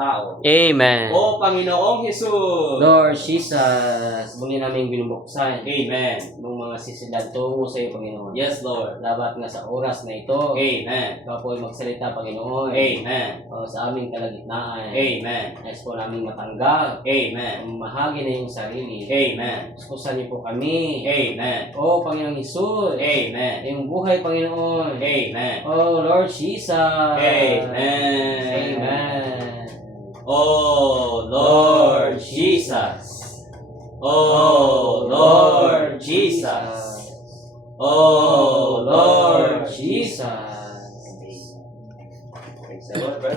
tao. Amen. O Panginoong Jesus. Lord Jesus, muli namin binubuksan Amen. ng mga sisidad tungo sa iyo, Panginoon. Yes, Lord. Dapat nga sa oras na ito, Amen. ikaw po ay magsalita, Panginoon. Amen. Sa aming kalagitnaan. Amen. Nais po namin matanggap. Amen. Mahagi na yung sarili. Amen. Puspusan niyo po kami. Amen. O Panginoong Jesus. Amen. Yung buhay, Panginoon. Amen. Oh Lord Jesus. Amen. Amen. Oh Lord Jesus. Oh Lord Jesus. Oh Lord Jesus. Praise the Lord, bro.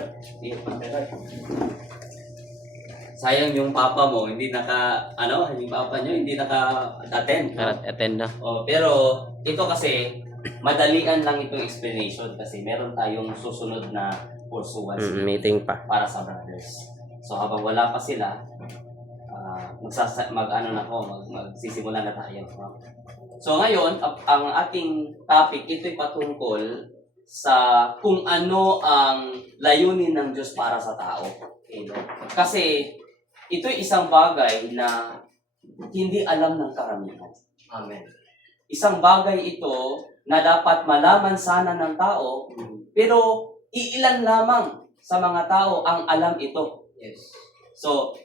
Sayang yung papa mo, hindi yung papa nyo, hindi naka-attend. Attend na. Oh, pero ito kasi, madalian lang itong explanation kasi meron tayong susunod na pursuance Meeting pa. para sa brothers. So habang wala pa sila, magsisimula na tayo. No? So ngayon, ang ating topic, ito'y patungkol sa kung ano ang layunin ng Diyos para sa tao. Okay, no? Kasi ito'y isang bagay na hindi alam ng karamihan. Amen. Isang bagay ito na dapat malaman sana ng tao, pero iilan lamang sa mga tao ang alam ito. Yes. So,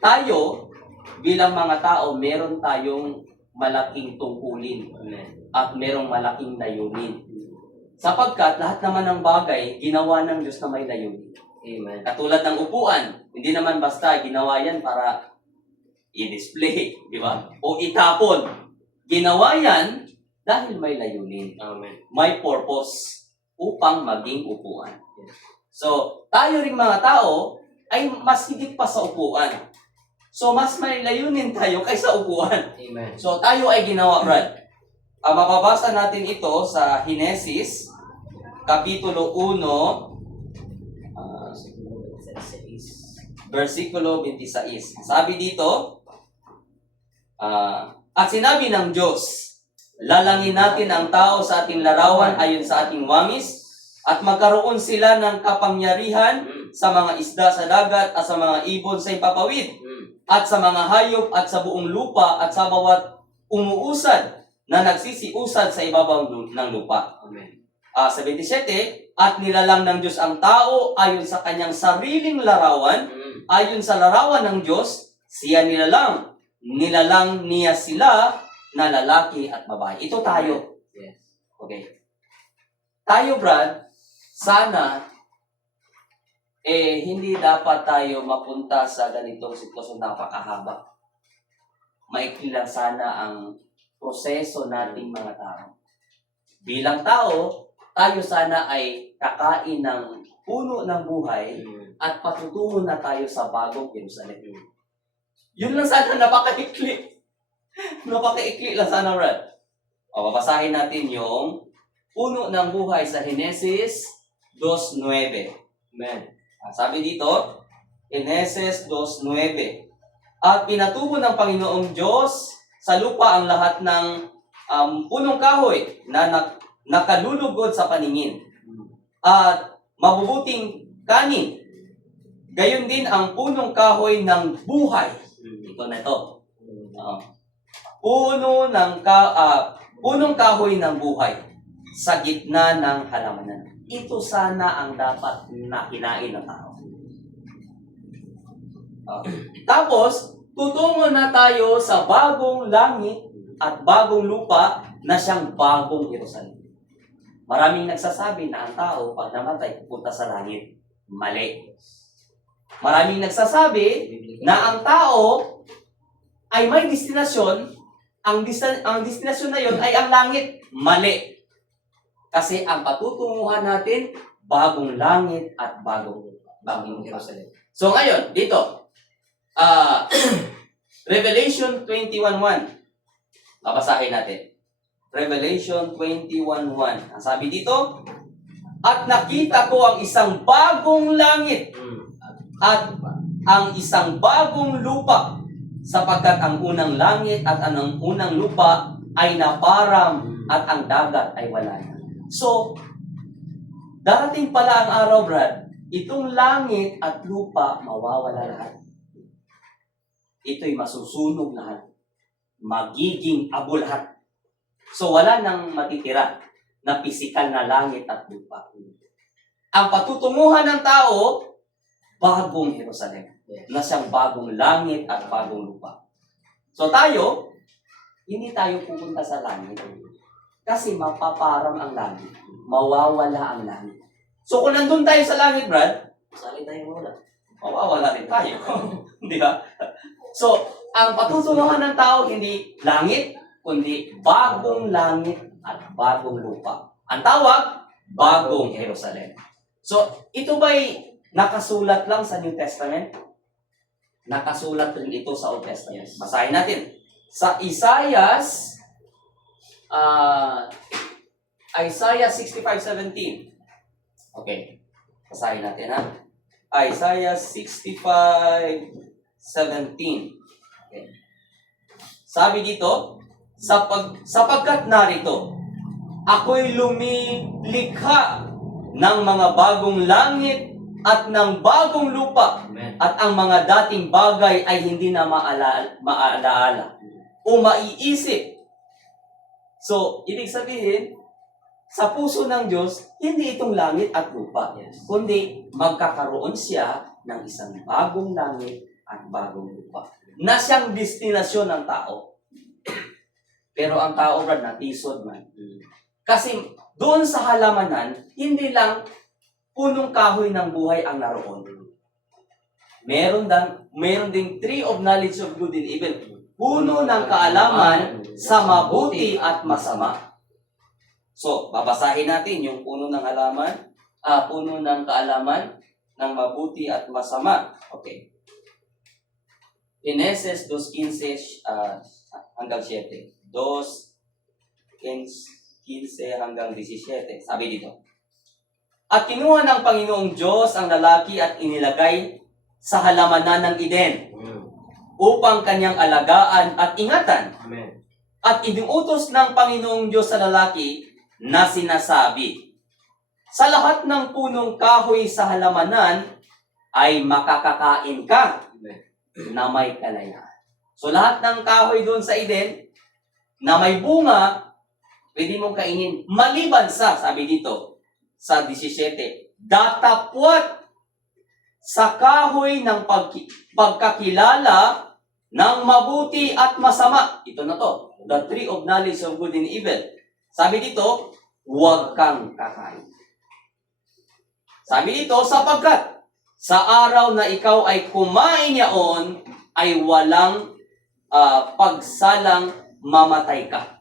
tayo, bilang mga tao, meron tayong malaking tungkulin at merong malaking layunin. Sapagkat lahat naman ng bagay, ginawa ng Diyos na may layunin. Amen. Katulad ng upuan, hindi naman basta ginawa yan para i-display, di ba? O itapon. Ginawa yan dahil may layunin. Amen. May purpose upang maging upuan. So, tayo ring mga tao ay mas higit pa sa upuan. So, mas may layunin tayo kaysa upuan. Amen. So, tayo ay ginawa, Brad. Mababasa natin ito sa Henesis, Kapitulo 1, versikulo 26. Sabi dito, at sinabi ng Diyos, lalangin natin ang tao sa ating larawan ayon sa ating wangis, at magkaroon sila ng kapangyarihan sa mga isda sa dagat at sa mga ibon sa ipapawid, at sa mga hayop at sa buong lupa at sa bawat umuusad na nagsisiusad sa ibabaw ng lupa. Amen. Sa 27, at nilalang ng Diyos ang tao ayon sa kanyang sariling larawan, ayon sa larawan ng Diyos, siya nilalang. Nilalang niya sila na lalaki at babae. Ito tayo. Yes. Okay. Tayo, Brad, sana, hindi dapat tayo mapunta sa ganitong sitwasyon napakahaba. Maikli lang sana ang proseso nating mga tao. Bilang tao, tayo sana ay kakain ng puno ng buhay at patutungo na tayo sa bagong Jerusalem. Yun lang sana, napakaikli. Napakaikli lang sana, Brad. Babasahin natin yung puno ng buhay sa Henesis 2:9. Amen. Sabi dito, Henesis 2:9. At pinatubo ng Panginoong Diyos sa lupa ang lahat ng punong kahoy na nakalulugod sa paningin. At mabubuting kanin. Gayon din ang punong kahoy ng buhay. Ito na ito. Punong kahoy ng buhay sa gitna ng halamanan. Ito sana ang dapat na kinain ng tao. Tapos, tutungo na tayo sa bagong langit at bagong lupa na siyang bagong Jerusalem. Maraming nagsasabi na ang tao pag namatay pupunta sa langit. Mali. Maraming nagsasabi na ang tao ay may destinasyon, ang destinasyon na yon ay ang langit. Mali. Kasi ang patutunguhan natin, bagong langit at bagong Jerusalem. So ngayon, dito, Revelation 21:1. Babasahin natin. Revelation 21:1. Ang sabi dito, at nakita ko ang isang bagong langit at ang isang bagong lupa, sapagkat ang unang langit at ang unang lupa ay naparam at ang dagat ay wala na. So, darating pala ang araw, Brad, itong langit at lupa mawawala lahat. Ito'y masusunog lahat. Magiging abo lahat. So wala nang matitira na pisikal na langit at lupa. Ang patutunguhan ng tao, bagong Jerusalem. Na siyang bagong langit at bagong lupa. So tayo, hindi tayo pupunta sa langit. Kasi mapaparang ang langit. Mawawala ang langit. So kung nandun tayo sa langit, Brad, sali tayo muna. Mawawala rin tayo. Di ba? So, ang patutunguhan ng tao, hindi langit, kundi bagong langit at bagong lupa. Ang tawag, bagong Jerusalem. So, ito ba'y nakasulat lang sa New Testament? Nakasulat rin ito sa Old Testament. Basahin natin. Sa Isaiah 65:17. Okay. Basahin natin ha. Isaiah 65:17. Okay. Sabi dito, sapagkat narito, ako'y lumilikha ng mga bagong langit at ng bagong lupa. Amen. At ang mga dating bagay ay hindi na maalaala o maiisip. So, ibig sabihin, sa puso ng Diyos, hindi itong langit at lupa. Yes. Kundi magkakaroon siya ng isang bagong langit at bagong lupa. Na siyang destinasyon ng tao. Pero ang tao, Brad, natisod man. Kasi doon sa halamanan, hindi lang punong kahoy ng buhay ang naroon. Meron ding tree of knowledge of good and evil. Puno ng kaalaman sa mabuti at masama. So, babasahin natin yung puno ng puno ng kaalaman ng mabuti at masama. Okay. Genesis 2:15 hanggang 7. 2:15 hanggang 17. Sabi dito. At kinuha ng Panginoong Diyos ang lalaki at inilagay sa halamanan ng Eden upang kanyang alagaan at ingatan. Amen. At inuutos ng Panginoong Diyos sa lalaki na sinasabi, sa lahat ng punong kahoy sa halamanan ay makakakain ka na may kalayaan. So lahat ng kahoy doon sa Eden na may bunga, pwede mong kainin maliban sa, sabi dito, sa 17, datapwat sa kahoy ng pagkakilala ng mabuti at masama. Ito na to, the tree of knowledge of good and evil. Sabi dito, huwag kang kakain. Sabi dito, sapagkat sa araw na ikaw ay kumain yaon, ay walang pagsalang mamatay ka.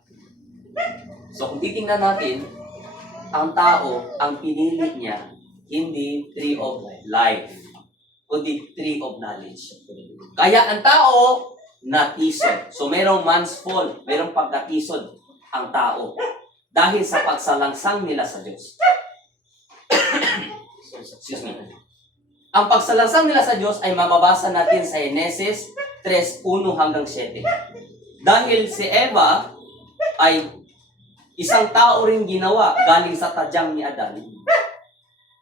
So kung titingnan natin, ang tao, ang pinili niya, hindi tree of life, kundi tree of knowledge. Kaya ang tao, natisod. So merong man's fall, merong pagkatisod ang tao dahil sa pagsalangsang nila sa Diyos. Excuse me. Ang pagsalangsang nila sa Diyos ay mababasa natin sa Genesis 3:1 hanggang 7. Dahil si Eva ay isang tao rin ginawa galing sa tadyang ni Adan,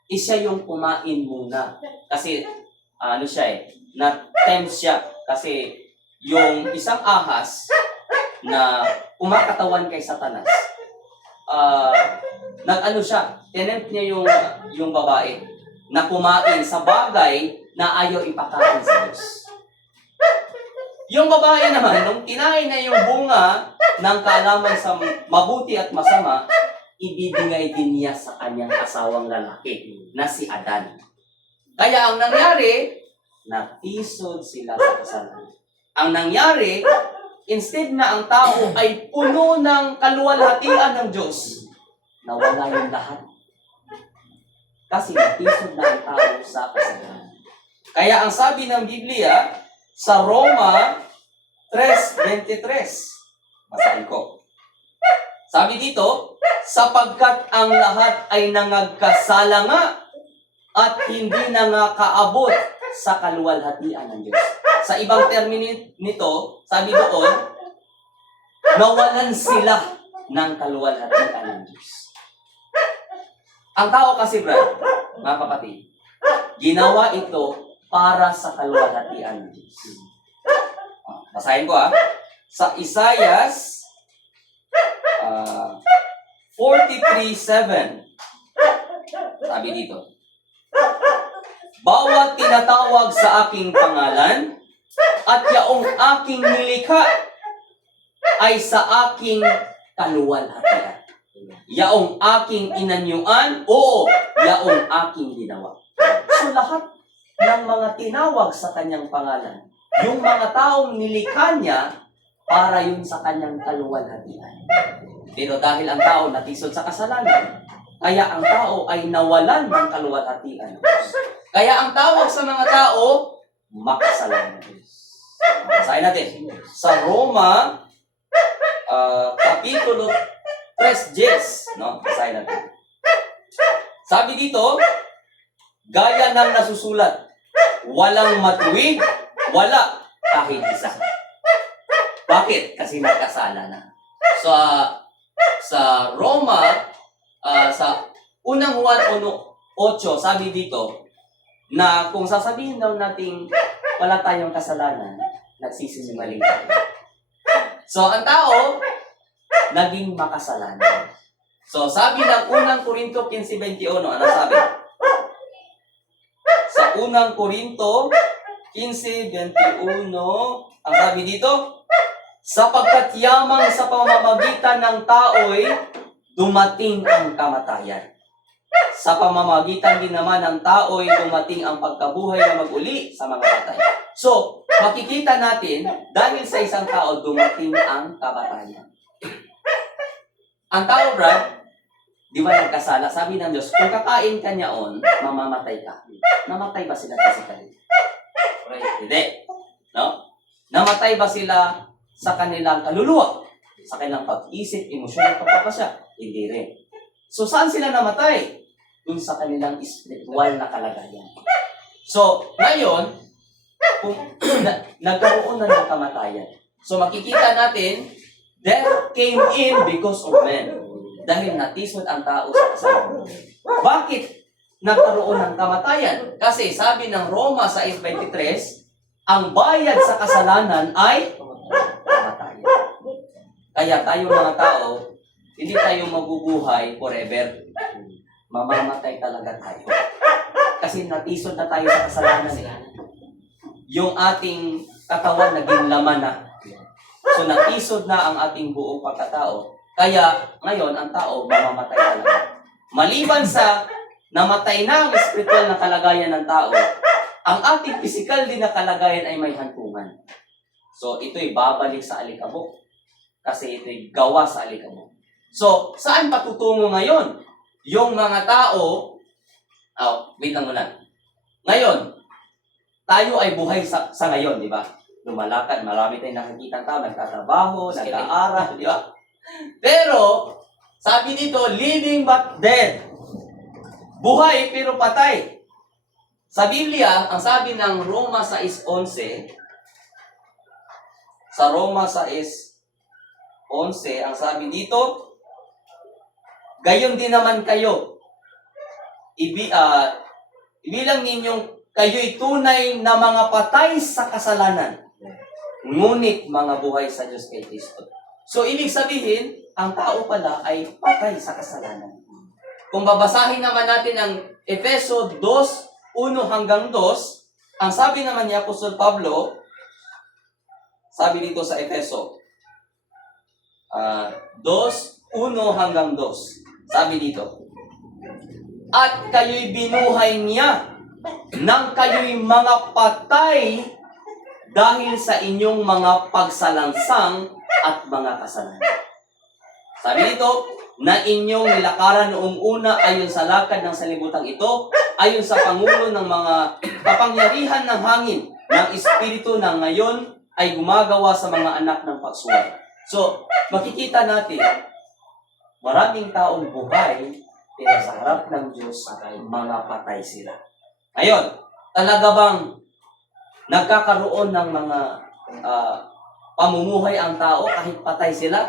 siya yung kumain muna. Kasi, na-tempt siya. Kasi, yung isang ahas na kumakatawan kay Satanas, tinempt niya yung babae na kumain sa bagay na ayaw ipakain sa Diyos. Yung babae naman, nung kinain na yung bunga ng kaalaman sa mabuti at masama, ibibigay din niya sa kanyang asawang lalaki na si Adan. Kaya ang nangyari, natisod sila sa kasalanan. Ang nangyari, instead na ang tao ay puno ng kaluwalhatian ng Diyos, nawala yung lahat. Kasi natisod na ang tao sa kasalanan. Kaya ang sabi ng Biblia, sa Roma 3:23, basahin ko. Sabi dito, sapagkat ang lahat ay nangagkasala nga at hindi na nga kaabot sa kaluwalhatian ng Diyos. Sa ibang termino nito, sabi doon, nawalan sila ng kaluwalhatian ng Diyos. Ang tao kasi, Brad, mga kapatid, Ginawa ito para sa kaluwalhatian ng Diyos. Basahin ko Sa Isaias 43:7, sabi dito, bawat tinatawag sa aking pangalan at yaong aking nilikha ay sa aking kaluwalhatian. Yaong aking inanyuan, oo, yaong aking ginawa. So lahat ng mga tinawag sa kanyang pangalan, yung mga taong nilikha niya, para yun sa kanyang kaluwalhatian. Pero dahil ang tao natisod sa kasalanan, kaya ang tao ay nawalan ng kaluwalhatian. Kaya ang tawag sa mga tao, makasalanan. Basahin natin. Sa Roma, Kapitulo 3:10, no? Basahin natin. Sabi dito, gaya ng nasusulat, walang matuwid, wala kahit isa. Bakit? Kasi nagkasala na. So, sa Roma, sa unang Juan 1:8, sabi dito, na kung sasabihin daw nating wala tayong kasalanan, nagsisinungaling tayo. So, ang tao, naging makasalanan. So, sabi ng unang Korinto 15:21, ano sabi? Sa unang Korinto 15:21, ang sabi dito, sapagkat yamang sa pamamagitan ng tao'y dumating ang kamatayan. Sa pamamagitan din naman ng tao'y dumating ang pagkabuhay na mag-uli sa mga patay. So, makikita natin, dahil sa isang tao, dumating ang kamatayan. Ang tao, Brad, di ba nagkasala? Sabi ng Diyos, kung kakain ka niyaon, mamamatay ka. Namatay ba sila physically? Hindi. No? Namatay ba sila sa kanilang kaluluwa? Sa kanilang pag-isip, emosyon, pagpapasya? Hindi rin. So, saan sila namatay? Dun sa kanilang spiritual na kalagayan. So, ngayon, kung nagkaroon na ng kamatayan. So, makikita natin, death came in because of men. Dahil natisod ang tao sa kasalanan. Bakit nagkaroon ng kamatayan? Kasi sabi ng Roma sa 8:23, ang bayad sa kasalanan ay kamatayan. Kaya tayo mga tao, hindi tayo mabubuhay forever. Mamamatay talaga tayo. Kasi natisod na tayo sa kasalanan. Yung ating katawan naging laman na. So natisod na ang ating buong pagkatao. Kaya ngayon ang tao mamamatay talaga. Maliban sa namatay na ang spiritual na kalagayan ng tao, ang ating physical din na kalagayan ay may hantungan. So ito'y babalik sa alikabok. Kasi ito'y gawa sa alikabok. So saan patutungo ngayon? Yung mga tao, wait lang muna. Ngayon, tayo ay buhay sa ngayon, di ba? Lumalakad, marami tayong nakikita tao, nagtatrabaho, nag-aaral, di ba? Pero, sabi dito, living but dead. Buhay pero patay. Sa Biblia, ang sabi ng Roma 6:11, sa Roma 6:11, ang sabi dito, gayon din naman kayo. Ibilang ninyong kayo'y tunay na mga patay sa kasalanan. Ngunit mga buhay sa Diyos kay Kristo. So, ibig sabihin, ang tao pala ay patay sa kasalanan. Kung babasahin naman natin ang Efeso 2:1-2, ang sabi naman ni Apostol Pablo, sabi dito sa Efeso 2:1-2, sabi dito, at kayo'y binuhay niya nang kayo'y mga patay dahil sa inyong mga pagsalansang at mga kasalanan. Sabi dito, na inyong nilakaran noong una ayon sa lakad ng sanlibutan ito, ayon sa pangulo ng mga kapangyarihan ng hangin, ng espiritu na ngayon ay gumagawa sa mga anak ng pagsuway. So, makikita natin, maraming taong buhay, pero sa harap ng Diyos, mga patay sila. Ngayon, talaga bang nagkakaroon ng mga pamumuhay ang tao kahit patay sila?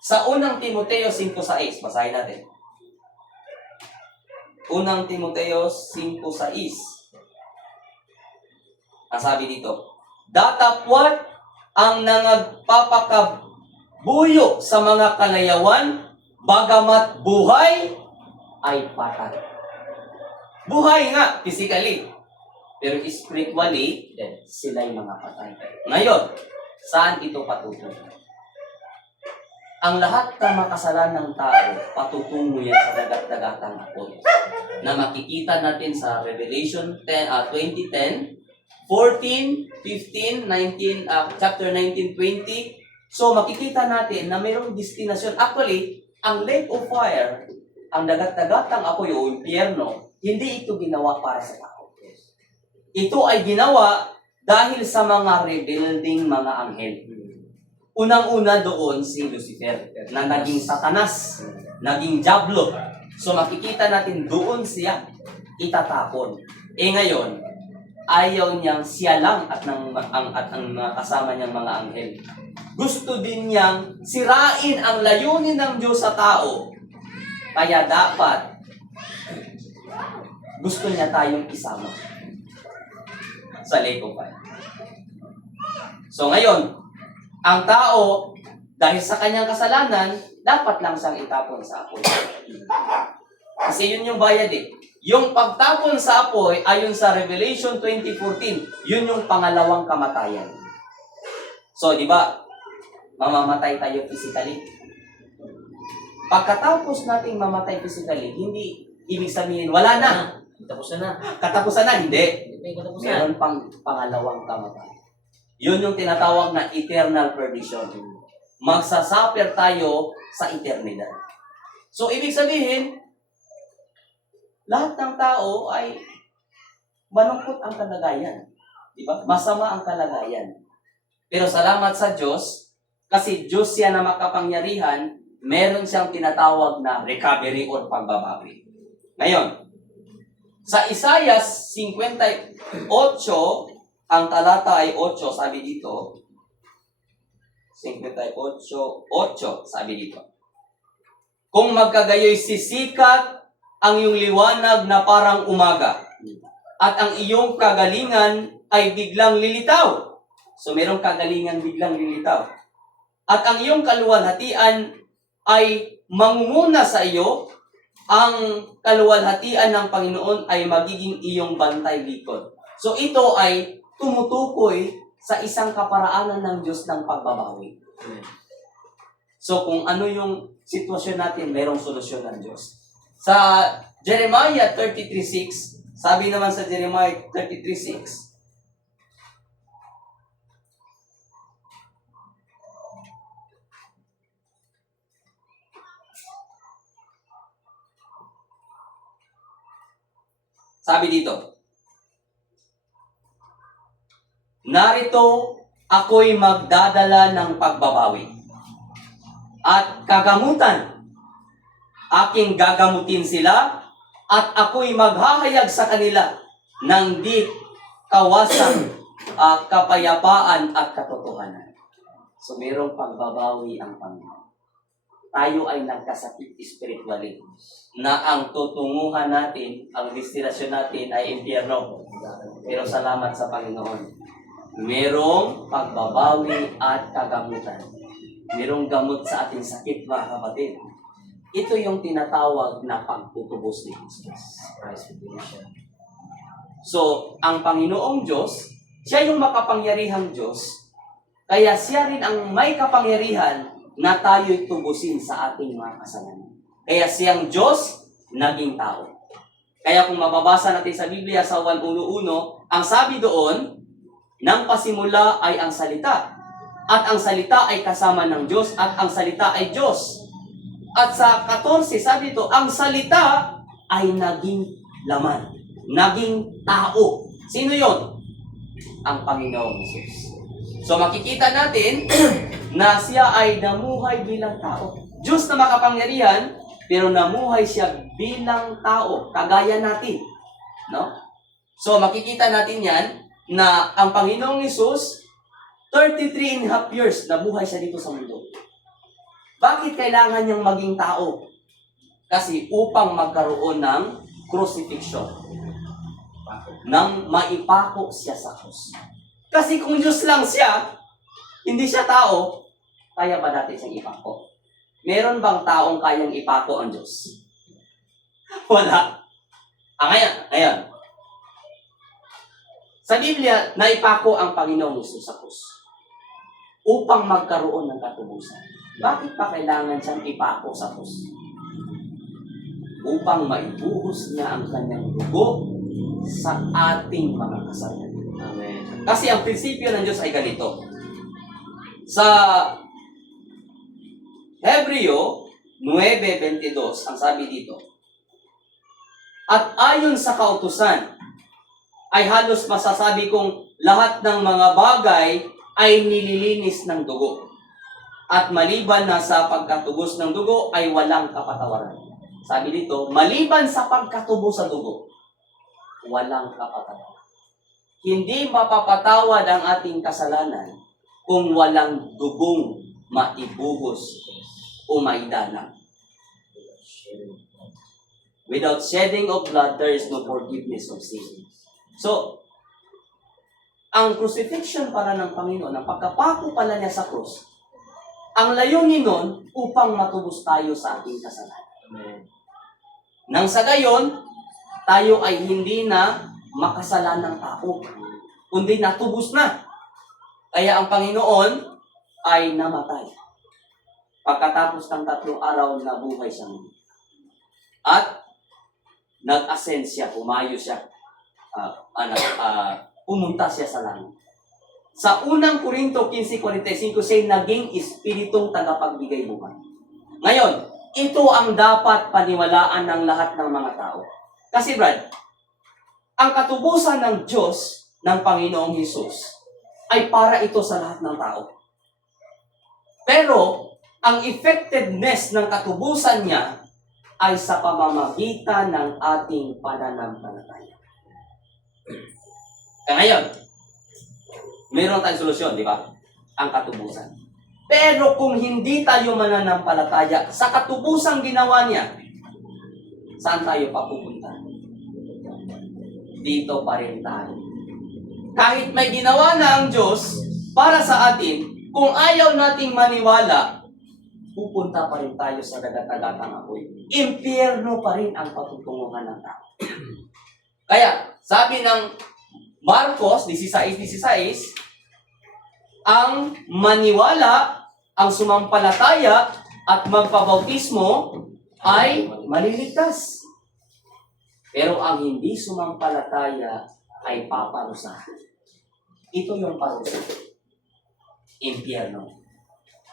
Sa unang Timoteo 5:6, basahin natin. Unang Timoteo 5:6. Ang sabi dito, datapwat ang nangagpapakabuyo sa mga kalayawan, bagamat buhay ay patay. Buhay nga, physically. Pero spiritually, sila'y mga patay. Ngayon, saan ito patutungo? Ang lahat ng makasalanan ng tao, patutungo yan sa dagat-dagatang apoy. Na makikita natin sa Revelation 20:10, 14, 15, 19, chapter 19, 20. So makikita natin na mayroong destinasyon. Actually, ang lake of fire, ang dagat-dagatang apoy o impyerno, hindi ito ginawa para sa tao. Ito ay ginawa dahil sa mga rebelding mga anghel. Unang-una doon si Lucifer, na naging Satanas, naging Diablo. So makikita natin doon siya itatapon. Ngayon, ayaw niyang siya lang at ang mga kasama niyang mga anghel. Gusto din niyang sirain ang layunin ng Diyos sa tao. Kaya dapat gusto niya tayong isama sa lake of fire. So ngayon, ang tao, dahil sa kanyang kasalanan, dapat lang siyang itapon sa apoy. Kasi yun yung bayad eh. Yung pagtapon sa apoy, ayon sa Revelation 20:14, yun yung pangalawang kamatayan. So, di ba, mamamatay tayo physically. Pagkatapos nating mamatay physically, hindi ibig sabihin, wala na. Tapos na. Katapusan na, hindi. May katapusan. Meron pang pangalawang kamatayan. Yun yung tinatawag na eternal perdition. Magsasuffer tayo sa eternidad. So, ibig sabihin, lahat ng tao ay malungkot ang kalagayan. Diba? Masama ang kalagayan. Pero salamat sa Diyos, kasi Diyos siya na makapangyarihan, meron siyang tinatawag na recovery or pagbabawi. Ngayon, sa Isaiah 58, ang talata ay 8, sabi dito, 58:8, sabi dito, kung magkagayoy sisikat ang iyong liwanag na parang umaga, at ang iyong kagalingan ay biglang lilitaw. So, merong kagalingan biglang lilitaw. At ang iyong kaluwalhatian ay mangunguna sa iyo, ang kaluwalhatian ng Panginoon ay magiging iyong bantay likod. So, ito ay tumutukoy sa isang kaparaanan ng Diyos ng pagbabawi. So, kung ano yung sitwasyon natin, merong solusyon ng Diyos. Sa Jeremiah 33:6, sabi naman sa Jeremiah 33:6, sabi dito, narito ako'y magdadala ng pagbabawi at kagamutan. Aking gagamutin sila at ako'y maghahayag sa kanila ng di kawasang kapayapaan at katotohanan. So, mayroong pagbabawi ang Panginoon. Tayo ay nagkasakit spiritually na ang tutunguhan natin, ang destinasyon natin ay impyerno. Pero salamat sa Panginoon. Merong pagbabawi at kagamutan. Merong gamot sa ating sakit, mga kapatid. Ito yung tinatawag na pagtutubos ni Jesus. So, ang Panginoong Diyos, siya yung makapangyarihang Diyos, kaya siya rin ang may kapangyarihan na tayo'y tubusin sa ating mga kasalanan. Kaya siyang Diyos, naging tao. Kaya kung mababasa natin sa Biblia sa 1:1, ang sabi doon, nang pasimula ay ang salita. At ang salita ay kasama ng Diyos, at ang salita ay Diyos. At sa 14, sabi ito, ang salita ay naging laman. Naging tao. Sino yon? Ang Panginoong Jesus. So makikita natin na siya ay namuhay bilang tao. Diyos na makapangyarihan, pero namuhay siya bilang tao, kagaya natin. No? So makikita natin yan, na ang Panginoong Jesus, 33.5 years, nabuhay siya dito sa mundo. Bakit kailangan niyang maging tao? Kasi upang magkaroon ng crucifixion. Nang maipako siya sa krus. Kasi kung Diyos lang siya, hindi siya tao, kaya ba natin siyang ipako? Meron bang taong kayang ipako ang Diyos? Wala. Ngayon. Sa Biblia, naipako ang Panginoong Hesus sa krus upang magkaroon ng katubusan. Bakit pa kailangan siyang ipako sa krus? Upang maibuhos niya ang kanyang dugo sa ating mga kasalanan. Amen. Kasi ang prinsipyo ng Diyos ay ganito. Sa Hebreo 9:22, ang sabi dito, at ayon sa kautusan, ay halos masasabi kong lahat ng mga bagay ay nililinis ng dugo. At maliban na sa pagkatubos ng dugo ay walang kapatawaran. Sabi dito, maliban sa pagkatubos sa dugo, walang kapatawaran. Hindi mapapatawad ang ating kasalanan kung walang dugong maibuhos o maidalang. Without shedding of blood, there is no forgiveness of sin. So, ang crucifixion para ng Panginoon, ang pagkapako pala niya sa krus, ang layunin nun upang matubos tayo sa ating kasalanan. Amen. Nang sa gayon, tayo ay hindi na makasalanang tao, kundi natubos na. Kaya ang Panginoon ay namatay. Pagkatapos ng 3 araw na buhay siya. At nag-ascend siya, pumayo siya, pumunta siya sa langit. Sa unang Korinto 15:45, siya naging espiritong tagapagbigay buhay. Ngayon, ito ang dapat paniwalaan ng lahat ng mga tao. Kasi Brad, ang katubusan ng Diyos ng Panginoong Hesus ay para ito sa lahat ng tao. Pero, ang effectiveness ng katubusan niya ay sa pamamagitan ng ating pananampalataya. Kaya ngayon, meron tayong solusyon, di ba? Ang katubusan. Pero kung hindi tayo mananampalataya sa katubusang ginawa niya, saan tayo papupunta? Dito pa rin tayo. Kahit may ginawa na ang Diyos para sa atin, kung ayaw nating maniwala, pupunta pa rin tayo sa dagat-dagatang apoy. Impyerno pa rin ang patutunguhan ng tao. Kaya, sabi ng Marcos 16:16, ang maniwala, ang sumampalataya at magpabautismo ay maliligtas. Pero ang hindi sumampalataya ay paparusahan. Ito yung parusa. Impyerno.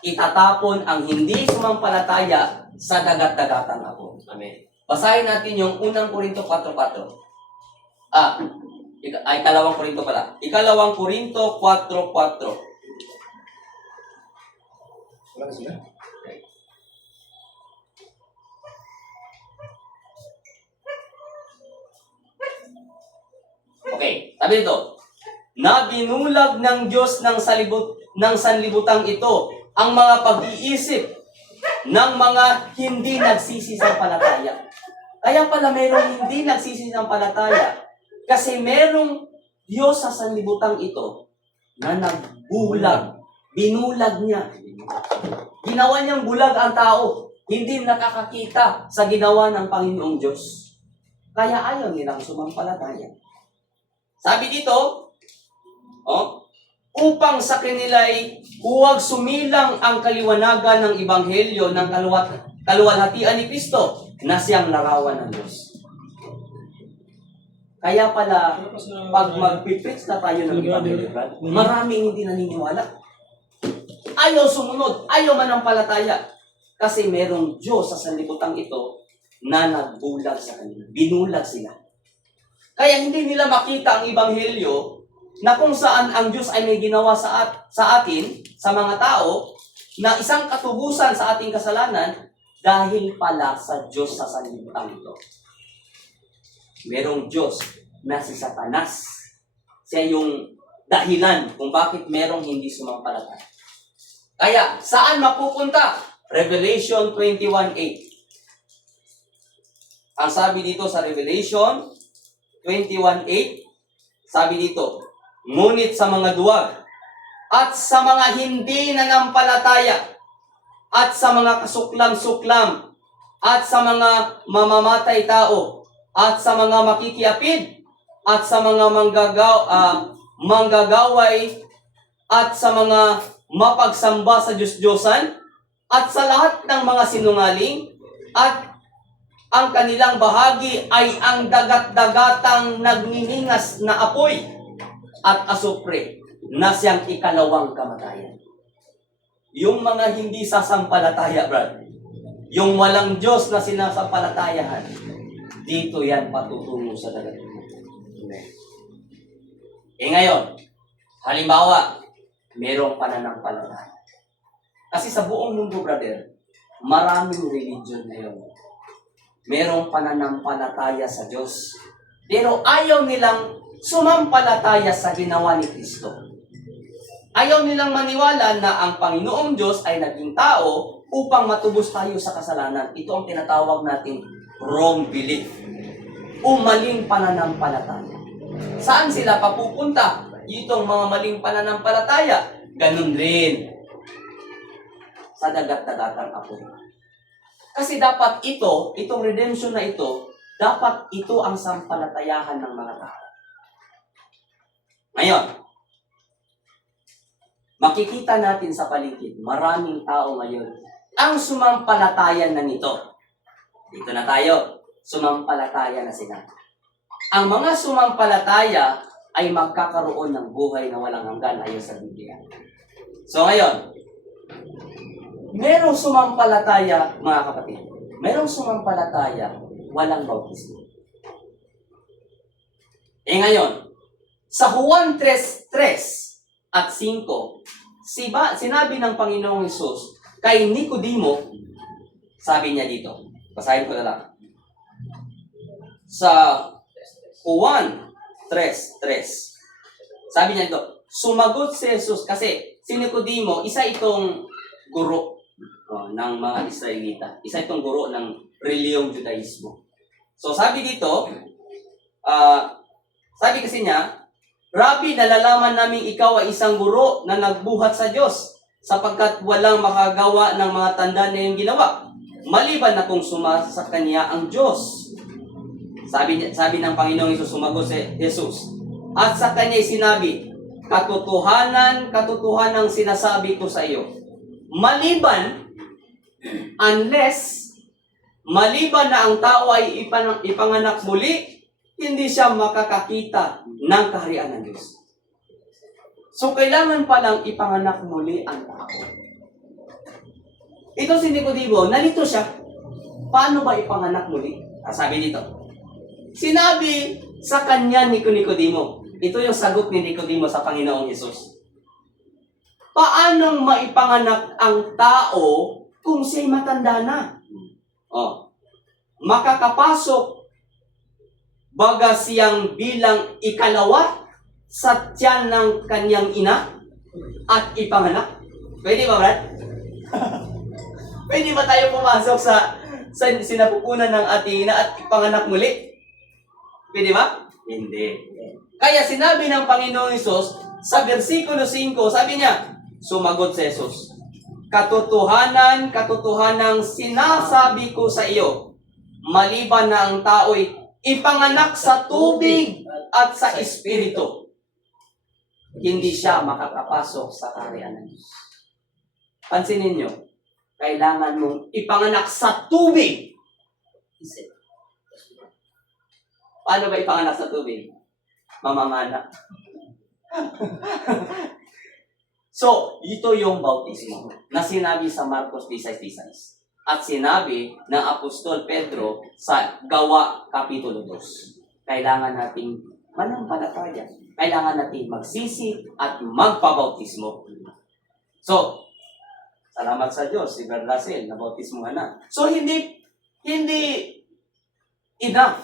Itatapon ang hindi sumampalataya sa dagat-dagatan ako. Amen. Basahin natin yung unang Korinto 4:4. Ay, 2 Korinto pala. 2 Korinto 4:4. Wala sila. Okay, sabi dito, na binulag ng Diyos ng sanlibutan ito ang mga pag-iisip ng mga hindi nagsisisampalataya. Kaya pala merong hindi nagsisisampalataya kasi merong Diyos sa sanlibutan ito na nagbulag, binulag niya. Ginawa niyang bulag ang tao, hindi nakakakita sa ginawa ng Panginoong Diyos. Kaya ayaw nilang sumampalataya. Sabi dito, upang sa kanila'y huwag sumilang ang kaliwanagan ng Ebanghelyo ng kaluwalhatian ni Kristo na siyang larawan ng Diyos. Kaya pala, pag mag-preach na tayo ng Ebanghelyo, maraming hindi naniniwala. Ayaw sumunod, ayaw manampalataya. Kasi merong Diyos sa sanlibutan ito na nagbulag sa kanila. Binulag sila. Kaya hindi nila makita ang Ebanghelyo na kung saan ang Diyos ay may ginawa sa atin, sa mga tao, na isang katubusan sa ating kasalanan dahil pala sa Diyos sa sanlibutan ito. Merong Diyos na si Satanas. Siya yung dahilan kung bakit merong hindi sumampalataya. Kaya, saan mapupunta? Revelation 21:8. Ang sabi dito sa Revelation 21:8, sabi dito, ngunit sa mga duwag at sa mga hindi nanampalataya at sa mga kasuklam-suklam at sa mga mamamatay tao at sa mga makikiapid at sa mga manggagaway at sa mga mapagsamba sa Diyos-Diyosan at sa lahat ng mga sinungaling at ang kanilang bahagi ay ang dagat-dagatang nagniningas na apoy at asupre na siyang ikalawang kamatayan. Yung mga hindi sasampalataya, brad, yung walang Diyos na sinasampalatayahan, dito yan patutungo sa dagat. Ngayon, halimbawa, merong pananampalataya. Kasi sa buong mundo, brother, maraming religion ngayon. Merong pananampalataya sa Diyos. Pero ayaw nilang sumampalataya sa ginawa ni Kristo. Ayaw nilang maniwala na ang Panginoong Diyos ay naging tao upang matubos tayo sa kasalanan. Ito ang tinatawag natin wrong belief o maling pananampalataya. Saan sila papupunta? Itong mga maling pananampalataya, ganun rin sa dagat-dagatang apoy. Kasi dapat itong redemption na ito, dapat ito ang sampalatayahan ng mga tao. Ngayon, makikita natin sa paligid, maraming tao ngayon ang sumampalatayan na nito. Dito na tayo, sumampalataya na sila. Ang mga sumampalataya ay magkakaroon ng buhay na walang hanggan ayon sa Biblia. So ngayon, merong sumampalataya, mga kapatid. Merong sumampalataya, walang bautismo. Ngayon, sa Juan 3:3 at 5, sinabi ng Panginoong Hesus kay Nicodemo, sabi niya dito, basahin ko na lang. Sa Juan 3:3, sabi niya dito, sumagot si Jesus, kasi si Nicodemo, isa itong guro ng mga Israelita. Isa itong guro ng reliyong Judaismo. So sabi dito, sabi kasi niya, Rabbi, nalalaman namin ikaw ay isang guro na nagbuhat sa Diyos sapagkat walang makagawa ng mga tanda na iyong ginawa, maliban na kung sumasa sa Kanya ang Diyos. Sabi ng Panginoong Hesus, sumagot si Jesus, at sa Kanya sinabi, katotohanan sinasabi ko sa iyo, maliban na ang tao ay ipanganak muli, hindi siya makakakita ng kaharian ng Diyos. So, kailangan palang ipanganak muli ang tao. Ito si Nicodemo, nalito siya. Paano ba ipanganak muli? Sabi dito, sinabi sa kanya ni Nicodemo. Ito yung sagot ni Nicodemo sa Panginoong Hesus. Paanong maipanganak ang tao kung siya'y matanda na? Makakapasok baga siyang bilang ikalawa sa tiyan ng kanyang ina at ipanganak? Pwede ba, Brad? Pwede ba tayo pumasok sa sinapupunan ng ating ina at ipanganak muli? Pwede ba? Hindi. Kaya sinabi ng Panginoong Hesus sa versikulo 5, sabi niya, sumagot si Jesus, katotohanan sinasabi ko sa iyo, maliban na ang tao'y ipanganak sa tubig at sa Espiritu, hindi siya makakapasok sa kaharian ng Diyos. Pansinin niyo, kailangan mong ipanganak sa tubig. Paano ba ipanganak sa tubig? Mamamana. So, ito yung bautismo na sinabi sa Marcos 16:16 at sinabi ng Apostol Pedro sa Gawa Kapitulo 2. Kailangan nating manampalataya. Kailangan nating magsisi at magpabautismo. So, salamat sa Diyos, si Brad Russell, nabautismo na. So, hindi enough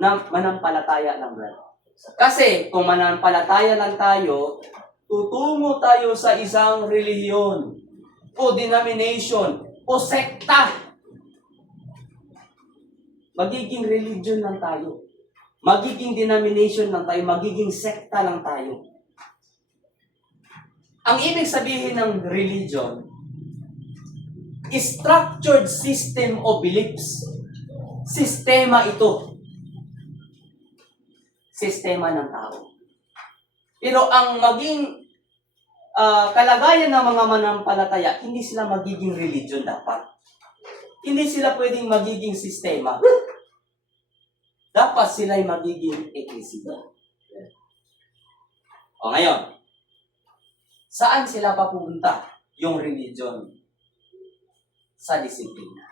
na manampalataya lang, Brad. Kasi, kung manampalataya lang tayo, tutungo tayo sa isang relihiyon o denomination o sekta. magiging religion lang tayo. Magiging denomination lang tayo, magiging sekta lang tayo. Ang ibig sabihin ng religion, structured system of beliefs. Sistema ito. Sistema ng tao. Pero ang maging kalagayan ng mga manampalataya, hindi sila magiging religion dapat. Hindi sila pwedeng magiging sistema. Dapat sila'y magiging eklesiya. O ngayon, saan sila papupunta yung religion? Sa disiplina.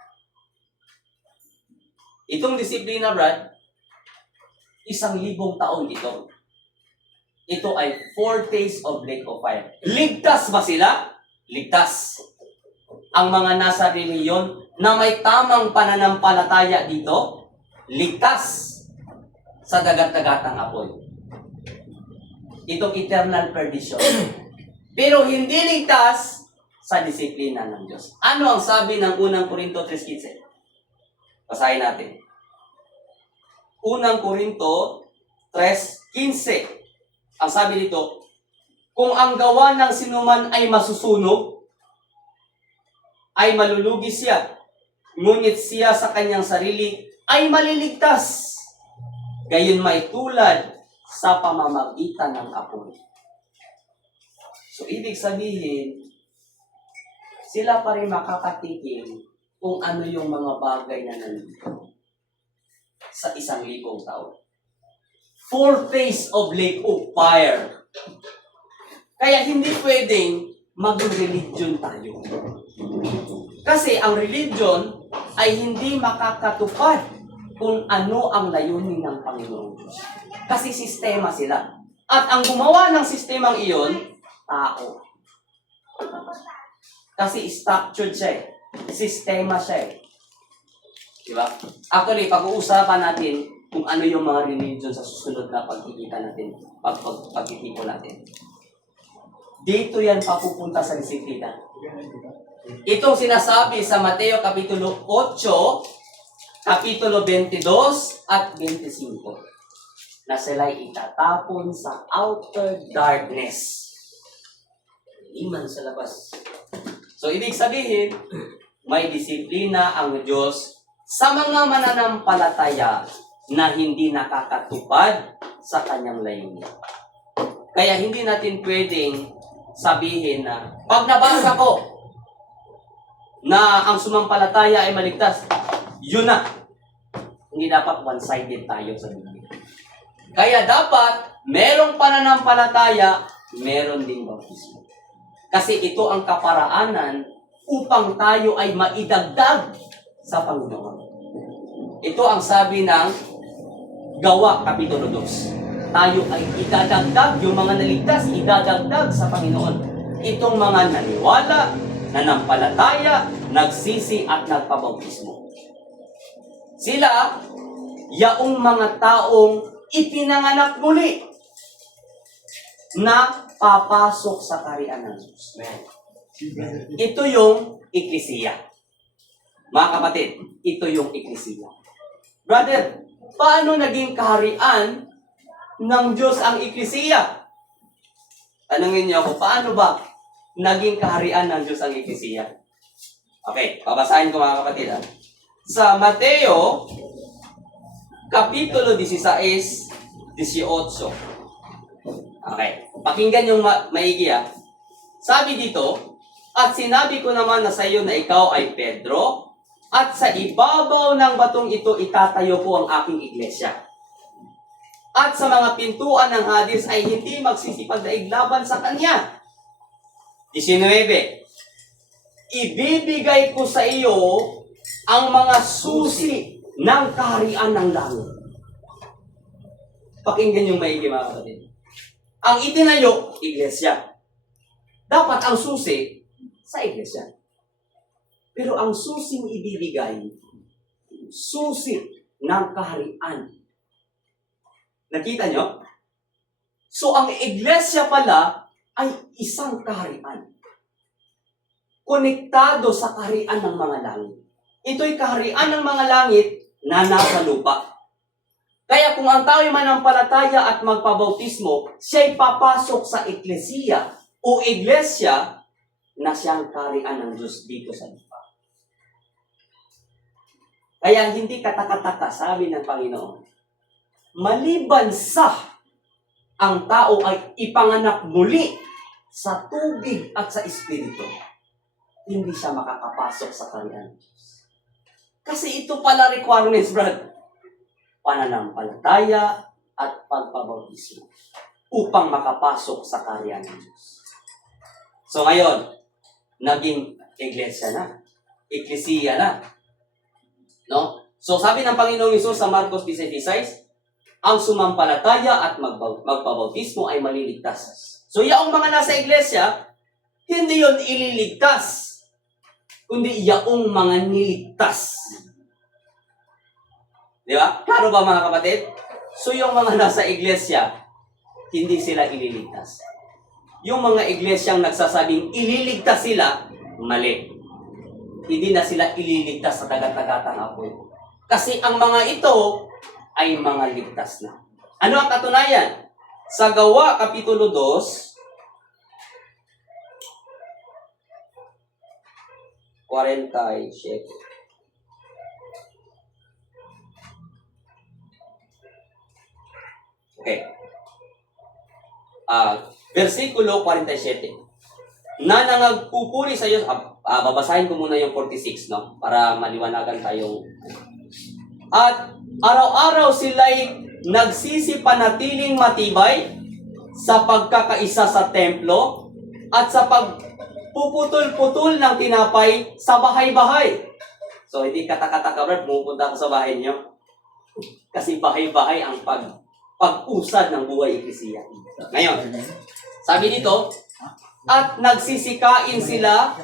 Itong disiplina, Brad, 1,000 taon ito. Ito ay 4 days of lake of fire. Ligtas ba sila? Ligtas. Ang mga nasa reliyon na may tamang pananampalataya dito, ligtas sa dagat-dagatang apoy. Itong eternal perdition. Pero hindi ligtas sa disiplina ng Diyos. Ano ang sabi ng unang Korinto 3:15? Basahin natin. Unang Korinto 3:15. Ang sabi dito, kung ang gawa ng sinuman ay masusunog, ay malulugi siya. Ngunit siya sa kanyang sarili ay maliligtas. Gayon may tulad sa pamamagitan ng apoy. So, ibig sabihin, sila pa rin makakatikim kung ano yung mga bagay na nandito sa 1,000 taon. 4 days of lake of fire. Kaya hindi pwedeng maging religion tayo. Kasi ang religion ay hindi makakatupad kung ano ang layunin ng Panginoong Diyos. Kasi sistema sila. At ang gumawa ng sistemang iyon, tao. Kasi structured siya eh. Sistema siya eh. Diba? Actually, pag-uusapan natin kung ano yung mga religion sa susunod na pagkikita natin, pagtitipon natin. Dito yan papupunta sa disiplina. Itong sinasabi sa Mateo Kapitulo 8, Kapitulo 22 at 25, na sila'y itatapon sa outer darkness. Iman sa labas. So, ibig sabihin, may disiplina ang Diyos sa mga mananampalataya na hindi nakakatupad sa kanyang layunin. Kaya hindi natin pwedeng sabihin na pag nabasa ko na ang sumampalataya ay maligtas, yun na. Hindi dapat one-sided tayo sa Biblia. Kaya dapat merong pananampalataya, meron ding bautismo. Kasi ito ang kaparaanan upang tayo ay maidagdag sa Panginoon. Ito ang sabi ng Gawa, Kapitulo 2. Tayo ay idadagdag, yung mga naligtas, idadagdag sa Panginoon. Itong mga naniwala, nanampalataya, nagsisi at nagpabautismo. Sila, yaong mga taong ipinanganak muli na papasok sa kaharian ng Diyos. Ito yung eklesiya. Mga kapatid, ito yung eklesiya. Brother, paano naging kaharian ng Diyos ang eklesiya? Tanungin niyo ako, paano ba naging kaharian ng Diyos ang eklesiya? Okay, babasahin ko mga kapatid. Sa Mateo, Kapitulo 16, 18. Okay, pakinggan yung maigi ha. Sabi dito, at sinabi ko naman na sa iyo na ikaw ay Pedro, at sa ibabaw ng batong ito itatayo ko ang aking iglesia. At sa mga pintuan ng Hades ay hindi magsisipagdaig laban sa kanya. 19. Ibibigay ko sa iyo ang mga susi ng kaharian ng langit. Pakinggan yung maigi mga kapatid. Ang itinayo, iglesia. Dapat ang susi sa iglesia. Pero ang susing ibibigay, susi ng kaharian. Nakita nyo? So, ang iglesia pala ay isang kaharian. Konektado sa kaharian ng mga langit. Ito'y kaharian ng mga langit na nasa lupa. Kaya kung ang tao ay manampalataya at magpabautismo, siya'y papasok sa eklesiya o iglesia na siyang karian ng Diyos dito sa lupa. Kaya hindi katakataka, sabi ng Panginoon, maliban sa ang tao ay ipanganak muli sa tubig at sa Espiritu, hindi siya makakapasok sa karian ng Diyos. Kasi ito pala requirements, brad. Pananampalataya at pagpabautismo upang makapasok sa kariyan ng Diyos. So ngayon, naging iglesia na. Eklesiya na. No? So sabi ng Panginoong Hesus sa Marcos 16:16, ang sumampalataya at magpabautismo ay maliligtas. So yaong mga nasa iglesia, hindi yon ililigtas, kundi yaong mga niligtas. Di ba? Klaro ba mga kapatid? So yung mga nasa iglesia, hindi sila ililigtas. Yung mga iglesyang nagsasabing ililigtas sila, mali. Hindi na sila ililigtas sa tagat-tagatang apoy. Kasi ang mga ito ay mga ligtas na. Ano ang katunayan? Sa Gawa, Kapitulo 2, 47. Okay. Versikulo 47. Na nangagpupuri sa Diyos. Babasahin ko muna yung 46, no? Para maliwanagan tayong. At araw-araw sila'y nagsisipanatiling matibay sa pagkakaisa sa templo at sa pagpuputol-putol ng tinapay sa bahay-bahay. So, hindi katakataka, bro, pumupunta ako sa bahay niyo. Kasi bahay-bahay ang pag-usad ng buhay eklesiya. Ngayon, sabi dito, at nagsisikain sila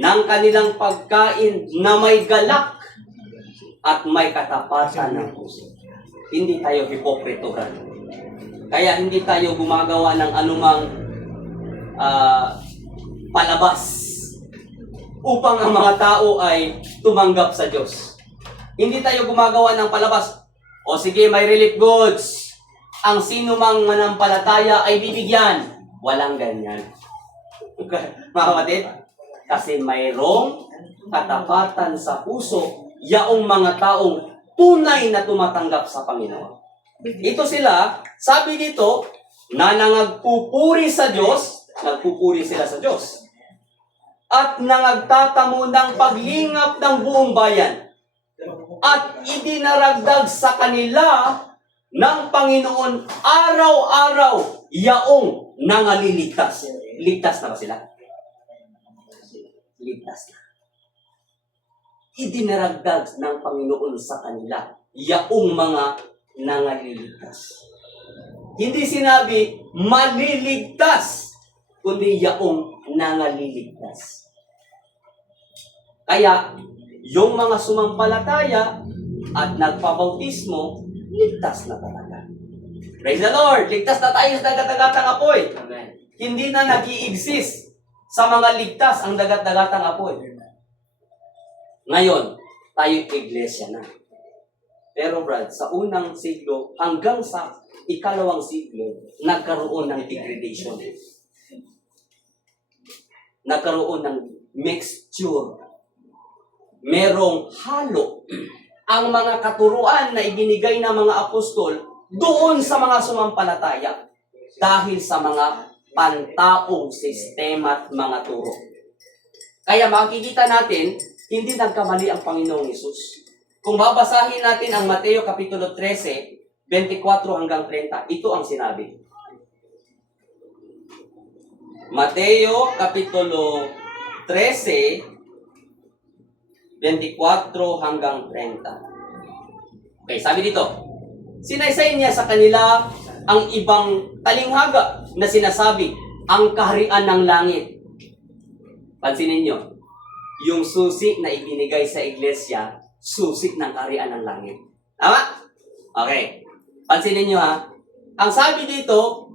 ng kanilang pagkain na may galak at may katapatan ng puso. Hindi tayo hipokrituhan. Kaya hindi tayo gumagawa ng anumang palabas upang ang mga tao ay tumanggap sa Diyos. Hindi tayo gumagawa ng palabas. O sige, may relief goods. Ang sino mang manampalataya ay bibigyan. Walang ganyan. Mga kapatid, kasi mayroong katapatan sa puso yaong mga taong tunay na tumatanggap sa Panginoon. Ito sila, sabi dito, na nangagpupuri sa Diyos, nagpupuri sila sa Diyos, at nangagtatamo ng paglingap ng buong bayan, at idinaragdag sa kanila ng Panginoon araw-araw yaong nangaliligtas. Ligtas na ba sila? Ligtas na. Idinaragdag ng Panginoon sa kanila yaong mga nangaliligtas. Hindi sinabi maliligtas, kundi yaong nangaliligtas. Kaya, yung mga sumampalataya at nagpabautismo, ligtas na talaga. Praise the Lord! Ligtas na tayo sa dagat-dagatang apoy. Amen. Hindi na nag-i-exist sa mga ligtas ang dagat-dagatang apoy. Ngayon, tayo iglesia na. Pero Brad, sa unang siglo hanggang sa ikalawang siglo, nagkaroon ng degradation. Nagkaroon ng mixture. Merong halo ang mga katuruan na ibinigay ng mga apostol doon sa mga sumampalataya dahil sa mga pantaong sistema at mga turo. Kaya makikita natin, hindi nagkamali ang Panginoong Hesus. Kung babasahin natin ang Mateo Kapitulo 13, 24 hanggang 30, ito ang sinabi. Mateo Kapitulo 13, 24 hanggang 30. Okay, sabi dito, sinaysay niya sa kanila ang ibang talinghaga na sinasabi, ang kaharian ng langit. Pansinin niyo, yung susi na ibinigay sa iglesia, susi ng kaharian ng langit. Tama? Okay. Pansinin niyo ha. Ang sabi dito,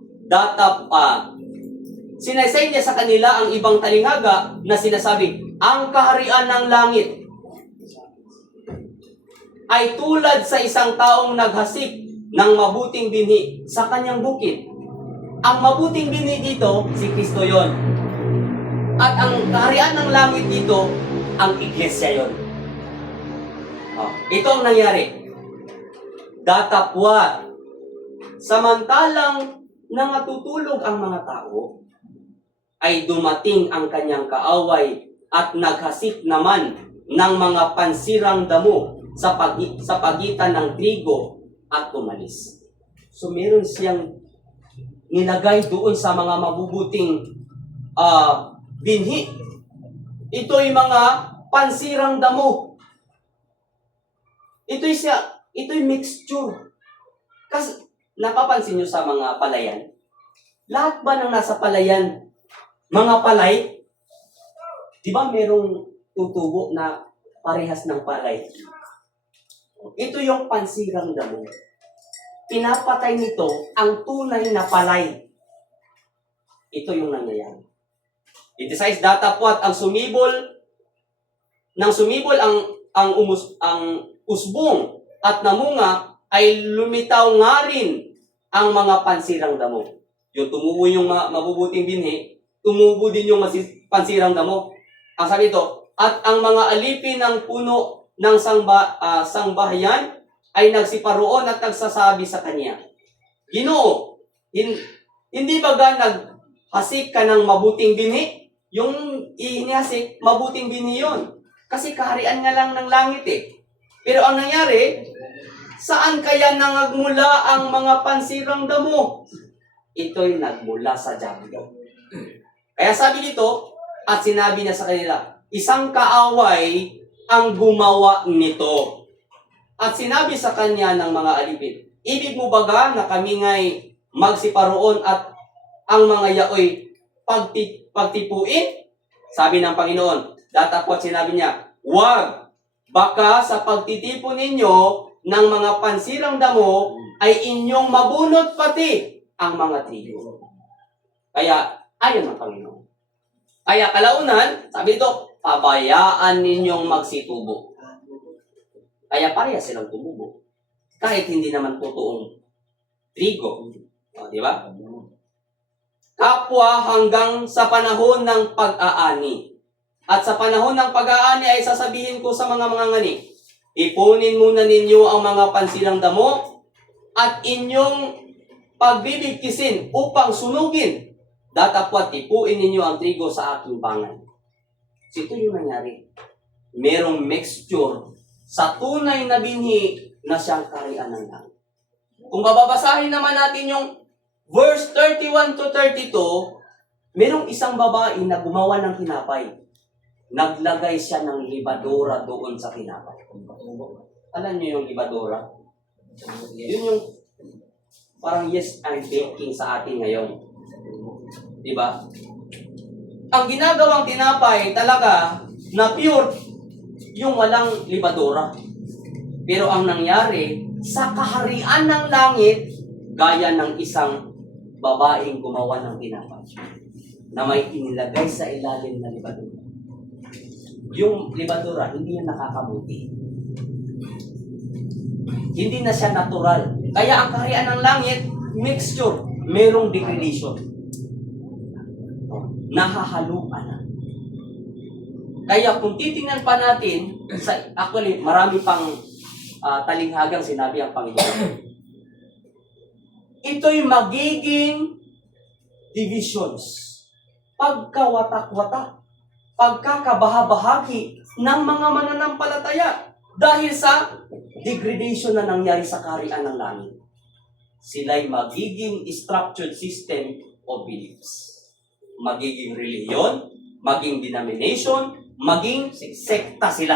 sinaysay niya sa kanila ang ibang talinghaga na sinasabi, ang kaharian ng langit. ay tulad sa isang taong naghasik ng mabuting binhi sa kanyang bukid. Ang mabuting binhi dito, si Kristo yon. At ang kaharian ng langit dito, ang iglesia yon. Ito ang nangyari. Datapwat. Samantalang nangatutulog ang mga tao, ay dumating ang kanyang kaaway at naghasik naman ng mga pansirang damo sa pagitan ng trigo at tumalis. So meron siyang nilagay doon sa mga mabubuting binhi. Ito'y mga pansirang damo. Ito'y mixture. Kasi napapansin nyo sa mga palayan? Lahat ba ng nasa palayan, mga palay? Di ba merong tutubo na parehas ng palay? Ito yung pansirang damo. Pinapatay nito ang tunay na palay. Ito yung nangyayari. It is datapwat ang sumibol ang usbong at namunga ay lumitaw nga rin ang mga pansirang damo. Yung tumubo yung mabubuting binhi, tumubo din yung pansirang damo. Ang sabi ito, at ang mga alipin ng puno ng sangbahayan ay nagsiparoon at nagsasabi sa kanya, Ginoo, hindi ba naghasik ka ng mabuting binhi? Yung inihasik, mabuting binhi yun. Kasi kaharian nga lang ng langit eh. Pero ang nangyari, saan kaya nangagmula ang mga pansirang damo? Ito'y nagmula sa Diablo. Kaya sabi dito, at sinabi niya sa kanila, isang kaaway ang gumawa nito. At sinabi sa kanya ng mga alipin, ibig mo baga na kami nga'y magsiparoon at ang mga yaoy pagtipuin? Sabi ng Panginoon, datapwat sinabi niya, wag, baka sa pagtitipon ninyo ng mga pansirang damo ay inyong mabunot pati ang mga trigo. Kaya, ayon ng Panginoon. Kaya kalaunan, sabi ito, pabayaan ninyong magsitubo. Kaya pareha silang tumubo. Kahit hindi naman totoong trigo. Di ba? Kapwa hanggang sa panahon ng pag-aani. At sa panahon ng pag-aani ay sasabihin ko sa mga ngani, ipunin muna ninyo ang mga pansilang damo at inyong pagbibigkisin upang sunugin. Datapwat tipuin ninyo ang trigo sa aking bangan. So ito yung nangyari. Merong mixture sa tunay na binhi na siyang kaharian ng langit. Kung bababasahin naman natin yung verse 31 to 32, merong isang babae na gumawa ng tinapay. Naglagay siya ng libadora doon sa tinapay. Alam niyo yung libadora? Yun yung parang yes, I'm baking sa atin ngayon. Diba? Ang ginagawang tinapay talaga na pure, yung walang libadora. Pero ang nangyari, sa kaharian ng langit, gaya ng isang babaeng gumawa ng tinapay na may inilagay sa ilalim na libadora. Yung libadora, hindi yan nakakabuti. Hindi na siya natural. Kaya ang kaharian ng langit, mixture, merong degradation. Nahahaluan na. Kaya kung titingnan pa natin, actually, marami pang talinghagang sinabi ang Panginoon. Ito'y magiging divisions. Pagkawatak-watak. Pagkakabahabahagi ng mga mananampalataya. Dahil sa degradation na nangyari sa kaharian ng langit. Sila'y magiging structured system of beliefs. Magiging reliyon, maging denomination, maging sekta sila.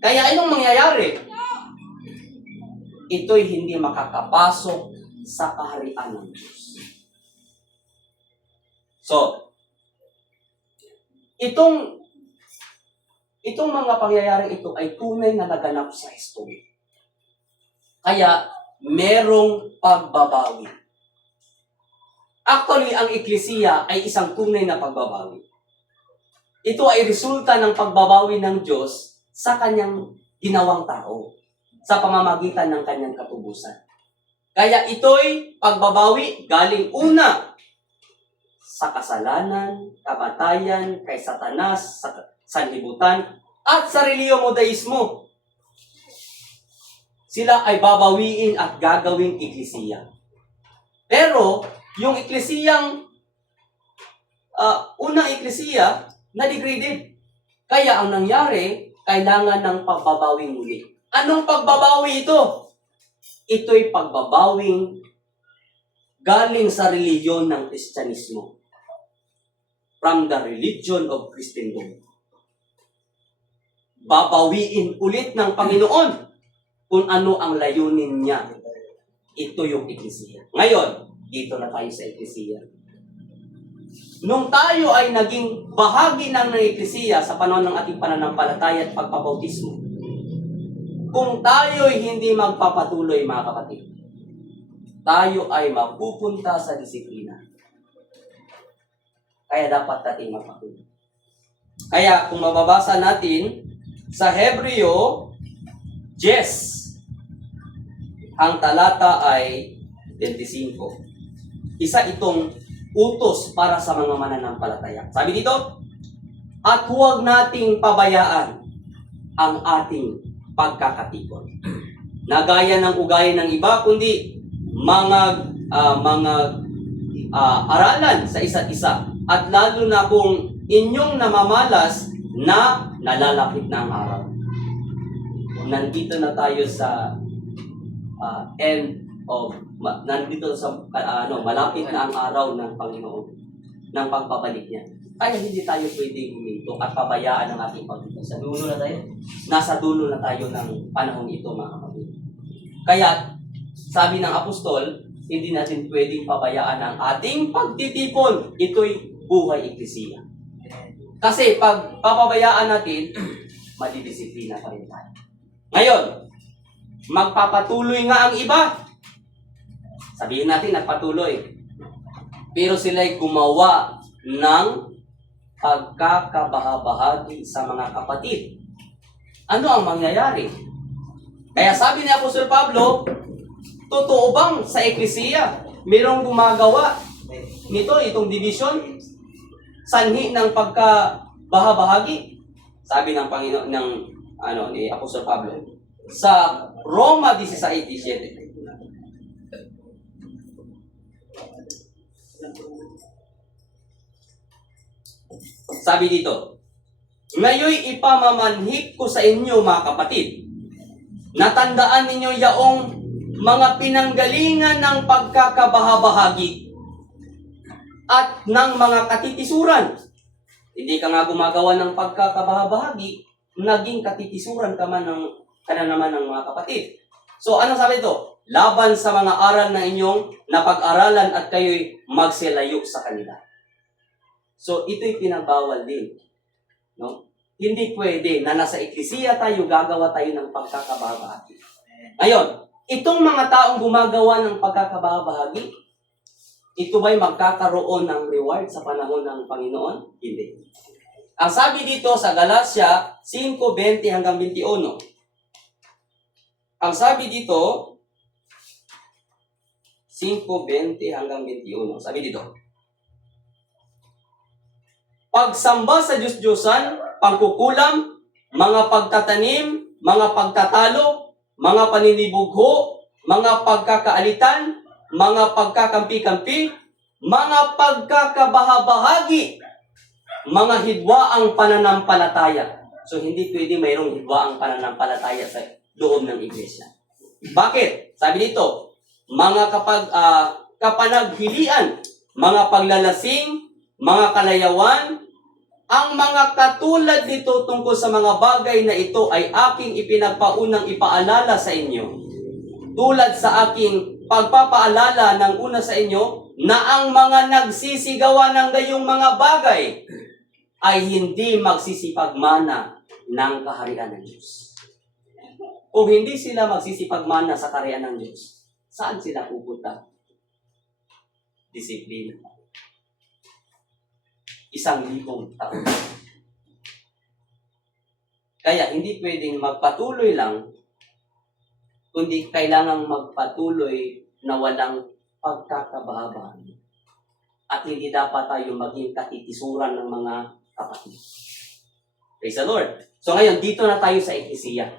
Kaya anong mangyayari? Ito'y hindi makakapasok sa kaharian ng Diyos. So, itong mga pangyayaring ito ay tunay na naganap sa history. Kaya, merong pagbabawi. Actually, ang eklesiya ay isang tunay na pagbabawi. Ito ay resulta ng pagbabawi ng Diyos sa kanyang ginawang tao sa pamamagitan ng kanyang katubusan. Kaya ito'y pagbabawi galing una sa kasalanan, kamatayan, kay Satanas, sa sanlibutan, at sa reliyomodaismo. Sila ay babawiin at gagawing eklesiya. Pero, yung eklesiyang, unang eklesiya, na-degraded. Kaya ang nangyari, kailangan ng pagbabawing muli. Anong pagbabawi ito? Ito'y pagbabawing galing sa reliyon ng Kristyanismo. From the religion of Christendom. Babawiin ulit ng Panginoon kung ano ang layunin niya. Ito yung eklesiya. Ngayon, dito na tayo sa eklesiya. Nung tayo ay naging bahagi ng eklesiya sa panahon ng ating pananampalataya at pagpabautismo, kung tayo'y hindi magpapatuloy, mga kapatid, tayo ay mapupunta sa disiplina. Kaya dapat natin magpatuloy. Kaya kung mababasa natin sa Hebreo 10, ang talata ay 25. Isa itong utos para sa mga mananampalataya. Sabi dito, at huwag nating pabayaan ang ating pagkakatipon. Na gaya ng ugali ng iba, kundi mga aralan sa isa't isa. At lalo na kung inyong namamalas na nalalapit na ang araw. Nandito na tayo sa nandito sa malapit na ang araw ng Panginoon, ng pagbabalik niya. Kaya hindi tayo pwede huminto at pabayaan ang ating pagbubuhay. Sa dulo na tayo. Nasa dulo na tayo ng panahon ito, mga kapatid. Kaya, sabi ng apostol, hindi natin pwedeng pabayaan ang ating pagtitipon. Ito'y buhay eklesiya. Kasi pag papabayaan natin, madidisiplina pa rin tayo. Ngayon, magpapatuloy nga ang iba. Sabihin natin, nagpatuloy. Pero sila'y gumawa ng pagkakabahabahagi sa mga kapatid. Ano ang mangyayari? Kaya sabi ni Apostol Pablo, totoo bang sa eklesiya mayroong gumagawa nito, itong division, sanhi ng pagkabahabahagi? Sabi ng Panginoon ni Apostol Pablo sa Roma 16:17. Sabi dito, ngayoy ipamamanhik ko sa inyo, mga kapatid, natandaan ninyo yaong mga pinanggalingan ng pagkakabahabahagi at ng mga katitisuran. Hindi ka nga gumagawa ng pagkakabahabahagi, naging katitisuran ka na naman ng mga kapatid. So, ano sabi ito? Laban sa mga aral na inyong napag-aralan at kayo'y magsilayo sa kanila. So, ito'y pinabawal din. No? Hindi pwede na nasa eklesiya tayo, gagawa tayo ng pagkakabahabahagi. Ngayon, itong mga taong gumagawa ng pagkakabahabahagi, ito ba'y magkakaroon ng reward sa panahon ng Panginoon? Hindi. Ang sabi dito sa Galatia 5:20 hanggang 21. Ang sabi dito, 5:20 hanggang 21. Sabi dito, pagsamba sa Diyos-Diyosan, pagkukulam, mga pagtatanim, mga pagtatalo, mga paninibugho, mga pagkakaalitan, mga pagkakampi-kampi, mga pagkakabahabahagi, mga hidwaang pananampalataya. So, hindi pwede mayroong hidwaang pananampalataya sa loob ng iglesia. Bakit? Sabi dito, mga kapanaghilian, mga paglalasing, mga kalayawan, ang mga katulad nito tungkol sa mga bagay na ito ay aking ipinagpaunang ipaalala sa inyo. Tulad sa aking pagpapaalala ng una sa inyo na ang mga nagsisigawa ng gayong mga bagay ay hindi magsisipagmana ng kaharian ng Diyos. Kung hindi sila magsisipagmana sa kaharian ng Diyos, saan sila pupunta? Disiplina. 1,000 taon. Kaya hindi pwedeng magpatuloy lang, kundi kailangang magpatuloy na walang pagkakabahan. At hindi dapat tayo maging katitisuran ng mga kapatid. Praise the Lord. So ngayon, dito na tayo sa Eklesiya.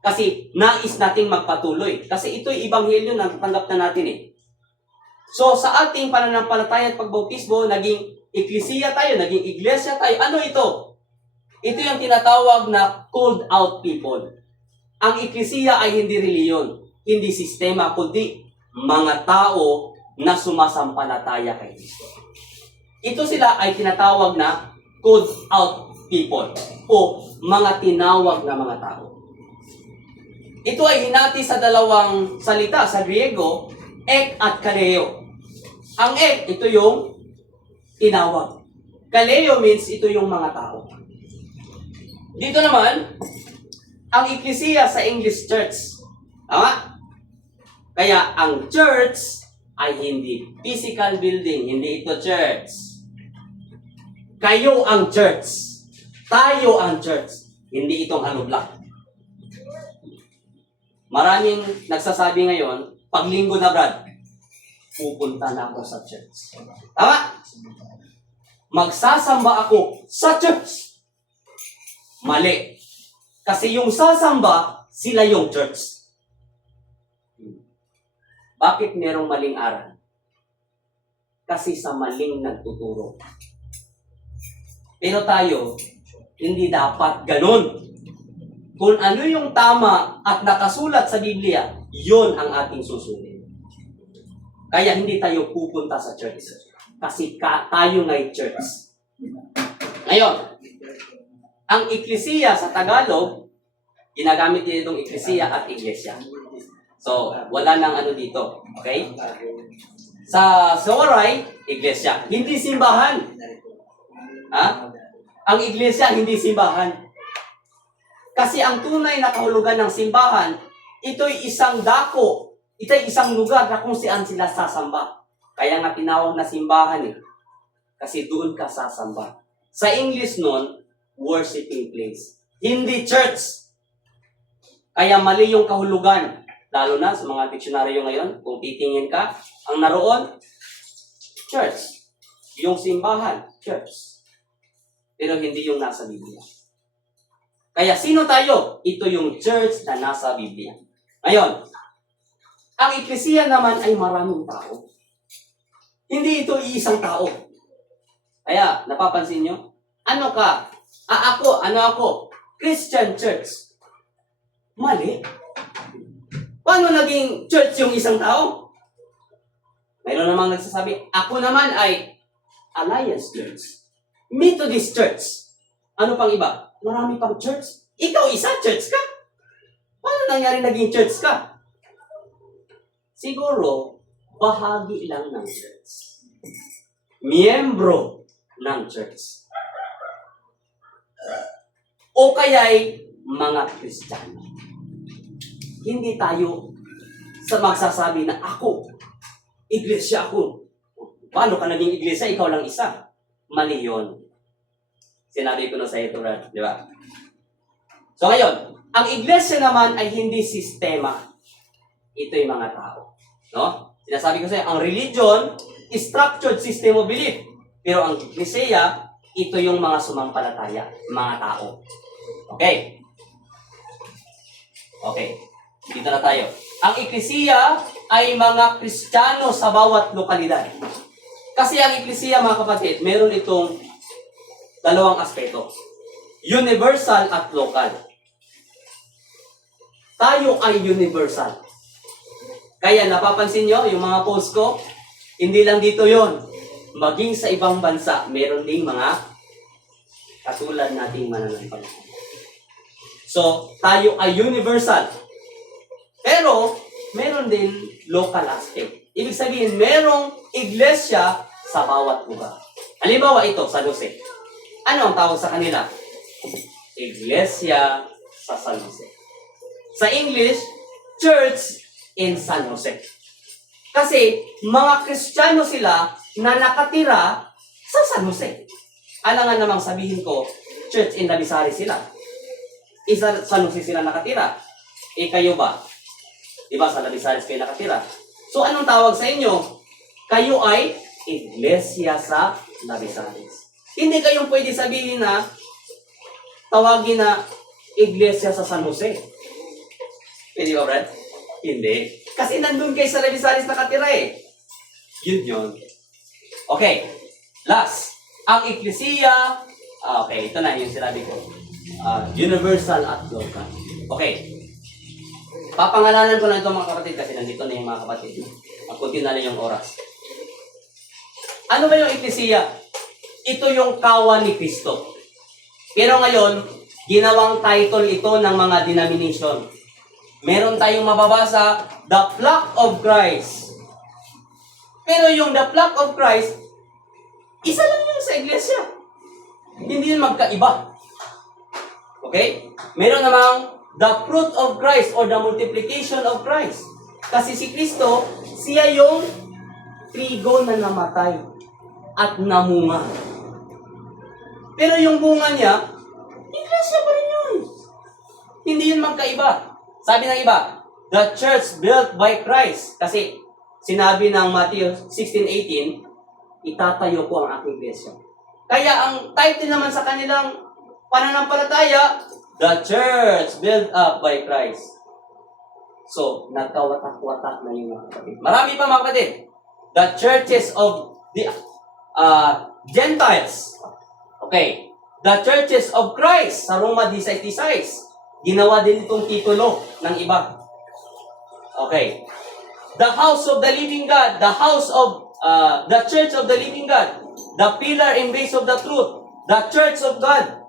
Kasi nais nating magpatuloy. Kasi ito'y ebanghelyo na natanggap na natin eh. So sa ating pananampalataya at pagbautismo, naging Eklesiya tayo, naging iglesia tayo. Ano ito? Ito yung tinatawag na called out people. Ang Eklesiya ay hindi reliyon, hindi sistema, kundi mga tao na sumasampalataya kay Kristo. Ito sila ay tinatawag na called out people o mga tinawag na mga tao. Ito ay hinati sa dalawang salita sa Griego, ek at kaleo. Ang ek, ito yung tinawag. Kaleo means ito yung mga tao. Dito naman, ang Eklesiya sa English church. Tama? Kaya ang church ay hindi physical building, hindi ito church. Kayo ang church. Tayo ang church. Hindi itong hollow block. Maraming nagsasabi ngayon, pag linggo na Brad, pupunta na ako sa church. Tama? Magsasamba ako sa church. Mali. Kasi yung sasamba, sila yung church. Bakit merong maling aral? Kasi sa maling nagtuturo. Pero tayo, hindi dapat ganun. Kung ano yung tama at nakasulat sa Biblia, yun ang ating susunod. Kaya hindi tayo pupunta sa church. Kasi tayo nga'y church. Ngayon, ang Eklesiya sa Tagalog, ginagamit din itong Eklesiya at Iglesia. So, wala nang ano dito. Okay? Sa Soray, Iglesia. Hindi simbahan. Ha? Ang Iglesia, hindi simbahan. Kasi ang tunay na kahulugan ng simbahan, ito'y isang dako. Ito'y isang lugar na kung saan sila sasamba. Kaya nga tinawag na simbahan eh. Kasi doon ka sasamba. Sa English nun, worshiping place. Hindi church. Kaya mali yung kahulugan. Lalo na sa mga diksyonaryo ngayon, kung titingin ka, ang naroon, church. Yung simbahan, church. Pero hindi yung nasa Biblia. Kaya sino tayo? Ito yung church na nasa Biblia. Ngayon, ang Eklesiya naman ay maraming tao. Hindi ito iisang tao. Kaya, napapansin nyo? Ano ka? Ano ako? Christian church. Mali. Paano naging church yung isang tao? Mayroon namang nagsasabi, ako naman ay Alliance Church. Methodist Church. Ano pang iba? Marami pang church. Ikaw isa, church ka? Paano nangyari naging church ka? Siguro, bahagi lang ng church. Miyembro ng church. O kaya'y mga Kristiyano. Hindi tayo sa magsasabi na ako, iglesia ako. Paano ka naging iglesia? Ikaw lang isa. Mali yun. Sinabi ko na sa ito, di ba? So ngayon, ang iglesia naman ay hindi sistema. Ito'y mga tao. No? Sinasabi ko sa iyo, ang religion is structured system of belief. Pero ang iglesia, ito yung mga sumampalataya, mga tao. Okay. Okay. Dito na tayo. Ang Eklesiya ay mga Kristiyano sa bawat lokalidad. Kasi ang Eklesiya, mga kapatid, meron itong dalawang aspeto. Universal at local. Tayo ay universal. Kaya napapansin nyo, yung mga post ko, hindi lang dito yon. Maging sa ibang bansa, meron ding mga katulad nating mananampalataya. So, tayo ay universal. Pero, meron din local aspect. Ibig sabihin, merong iglesia sa bawat lugar. Halimbawa ito, San Jose. Ano ang tawag sa kanila? Iglesia sa San Jose. Sa English, Church in San Jose. Kasi, mga Kristiyano sila na nakatira sa San Jose. Alangan namang sabihin ko, Church in Labisari sila. Isa sa San Jose sila nakatira. Eh kayo ba? Di ba sa Labisares kayo nakatira? So anong tawag sa inyo? Kayo ay iglesia sa Labisares. Hindi kayong pwede sabihin na tawagin na iglesia sa San Jose. Pwede ba, Brad? Hindi. Kasi nandun kayo sa Labisares nakatira eh. Yun. Okay. Last. Ang iglesia, okay, ito na yung sinabi ko. Universal at local. Okay. Papangalanan ko na ito mga kapatid kasi nandito na yung mga kapatid. Magkunti na lang yung oras. Ano ba yung iglesia? Ito yung kawan ni Kristo. Pero ngayon, ginawang title ito ng mga denomination. Meron tayong mababasa, the flock of Christ. Pero yung the flock of Christ, isa lang yun sa iglesia. Hindi yun magkaiba. Okay? Meron namang the fruit of Christ or the multiplication of Christ. Kasi si Kristo, siya yung trigo na namatay at namunga. Pero yung bunga niya, iglesia pa rin yun. Hindi yun magkaiba. Sabi ng iba, the church built by Christ. Kasi sinabi ng Matthew 16:18, itatayo ko ang aking iglesia. Kaya ang title naman sa kanilang pananampalataya, the church built up by Christ. So, nagkawatak-watak na yung mga kapatid. Marami pa mga kapatid. The churches of the Gentiles. Okay. The churches of Christ sa Roma 16:16. Ginawa din itong titulo ng iba. Okay. The house of the living God, the house of the church of the living God, the pillar and base of the truth, the church of God.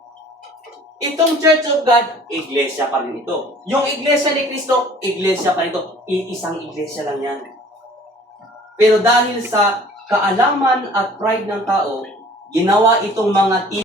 Itong church of God, iglesia pa rin ito. Yung iglesia ni Kristo, iglesia pa rin ito. Iisang iglesia lang yan. Pero dahil sa kaalaman at pride ng tao, ginawa itong mga